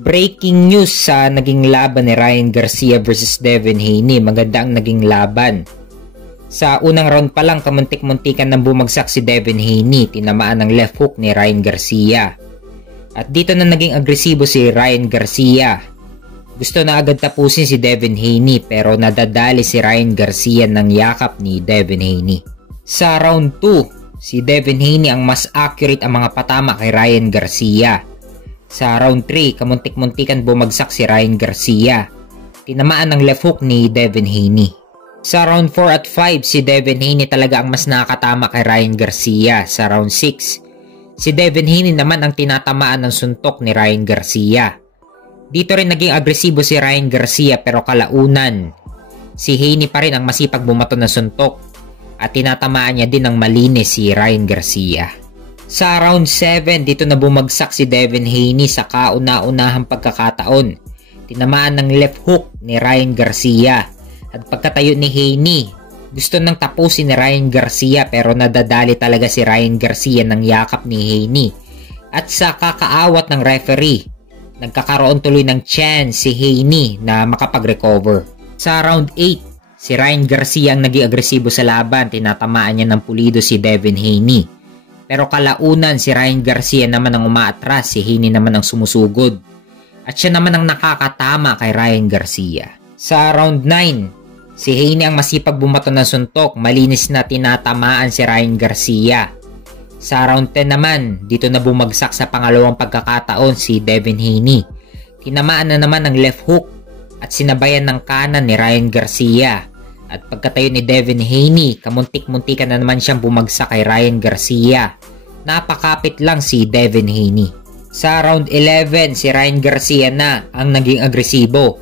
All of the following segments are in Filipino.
Breaking news sa naging laban ni Ryan Garcia versus Devin Haney. Maganda ang naging laban. Sa unang round pa lang, kamuntik-muntikan nang bumagsak si Devin Haney. Tinamaan ng left hook ni Ryan Garcia. At dito na naging agresibo si Ryan Garcia. Gusto na agad tapusin si Devin Haney pero nadadali si Ryan Garcia ng yakap ni Devin Haney. Sa round 2, si Devin Haney ang mas accurate ang mga patama kay Ryan Garcia. Sa round 3, kamuntik-muntikan bumagsak si Ryan Garcia. Tinamaan ng left hook ni Devin Haney. Sa round 4 at 5, si Devin Haney talaga ang mas nakakatama kay Ryan Garcia. Sa round 6, si Devin Haney naman ang tinatamaan ng suntok ni Ryan Garcia. Dito rin naging agresibo si Ryan Garcia pero kalaunan, si Haney pa rin ang masipag bumato ng suntok at tinatamaan niya din ng malinis si Ryan Garcia. Sa round 7, dito na bumagsak si Devin Haney sa kauna-unahang pagkakataon. Tinamaan ng left hook ni Ryan Garcia. At pagkatayo ni Haney, gusto nang tapusin ni Ryan Garcia pero nadadali talaga si Ryan Garcia ng yakap ni Haney. At sa kakaawat ng referee, nagkakaroon tuloy ng chance si Haney na makapag-recover. Sa round 8, si Ryan Garcia ang naging agresibo sa laban. Tinatamaan niya ng pulido si Devin Haney. Pero kalaunan, si Ryan Garcia naman ang umaatras, si Haney naman ang sumusugod. At siya naman ang nakakatama kay Ryan Garcia. Sa round 9, si Haney ang masipag bumato ng suntok, malinis na tinatamaan si Ryan Garcia. Sa round 10 naman, dito na bumagsak sa pangalawang pagkakataon si Devin Haney. Tinamaan na naman ng left hook at sinabayan ng kanan ni Ryan Garcia. At pagkatayo ni Devin Haney, kamuntik-muntikan na naman siyang bumagsak kay Ryan Garcia. Napakapit lang si Devin Haney. Sa round 11, si Ryan Garcia na ang naging agresibo.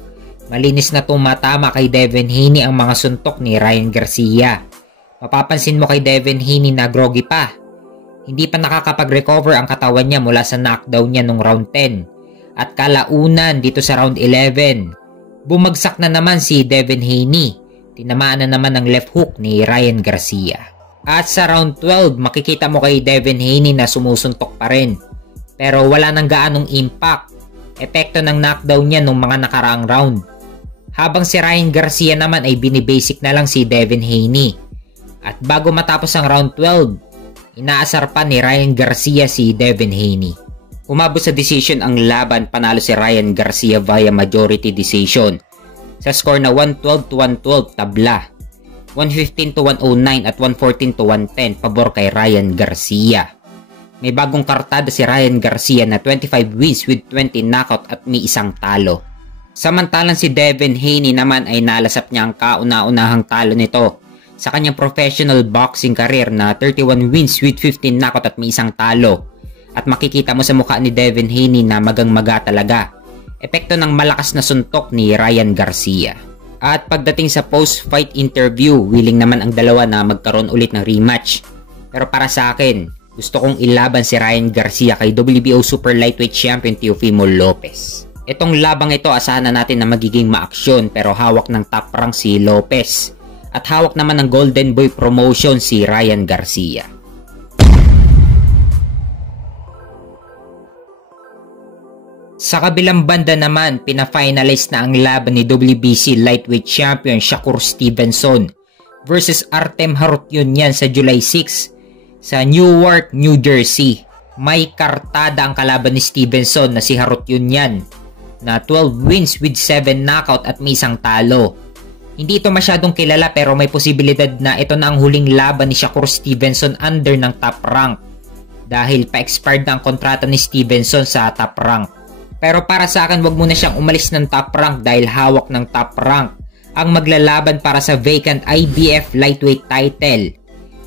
Malinis na tumatama kay Devin Haney ang mga suntok ni Ryan Garcia. Mapapansin mo kay Devin Haney na groggy pa. Hindi pa nakakapag-recover ang katawan niya mula sa knockdown niya nung round 10. At kalaunan dito sa round 11, bumagsak na naman si Devin Haney. Tinamaan na naman ng left hook ni Ryan Garcia. At sa round 12, makikita mo kay Devin Haney na sumusuntok pa rin. Pero wala nang gaanong impact. Epekto ng knockdown niya nung mga nakaraang round. Habang si Ryan Garcia naman ay binibasic na lang si Devin Haney. At bago matapos ang round 12, inaasar pa ni Ryan Garcia si Devin Haney. Umabot sa decision ang laban, panalo si Ryan Garcia via majority decision. Sa score na 112-112 tabla, 115-109 at 114-110 pabor kay Ryan Garcia. May bagong kartada si Ryan Garcia na 25 wins with 20 knockout at may isang talo. Samantalang si Devin Haney naman ay nalasap niya ang kauna-unahang talo nito sa kanyang professional boxing career na 31 wins with 15 knockout at may isang talo. At makikita mo sa mukha ni Devin Haney na magang-maga talaga. Epekto ng malakas na suntok ni Ryan Garcia. At pagdating sa post-fight interview, willing naman ang dalawa na magkaroon ulit ng rematch. Pero para sa akin, gusto kong ilaban si Ryan Garcia kay WBO Super Lightweight Champion Teofimo Lopez. Itong labang ito asahan na natin na magiging maaksyon pero hawak ng top rank si Lopez. At hawak naman ng Golden Boy promotion si Ryan Garcia. Sa kabilang banda naman, pina-finalize na ang laban ni WBC Lightweight Champion Shakur Stevenson versus Artem Harutyunyan sa July 6 sa Newark, New Jersey. May kartada ang kalaban ni Stevenson na si Harutyunyan na 12 wins with 7 knockout at may isang talo. Hindi ito masyadong kilala pero may posibilidad na ito na ang huling laban ni Shakur Stevenson under ng top rank dahil pa-expired na ang kontrata ni Stevenson sa top rank. Pero para sa akin, wag muna siyang umalis ng top rank dahil hawak ng top rank ang maglalaban para sa vacant IBF lightweight title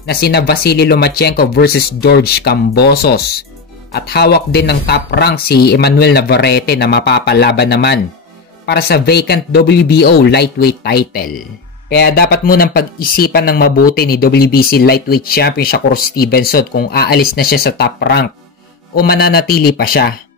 na sina Vasily Lomachenko versus George Kambosos. At hawak din ng top rank si Emmanuel Navarrete na mapapalaban naman para sa vacant WBO lightweight title. Kaya dapat munang pag-isipan ng mabuti ni WBC lightweight champion Shakur Stevenson kung aalis na siya sa top rank o mananatili pa siya.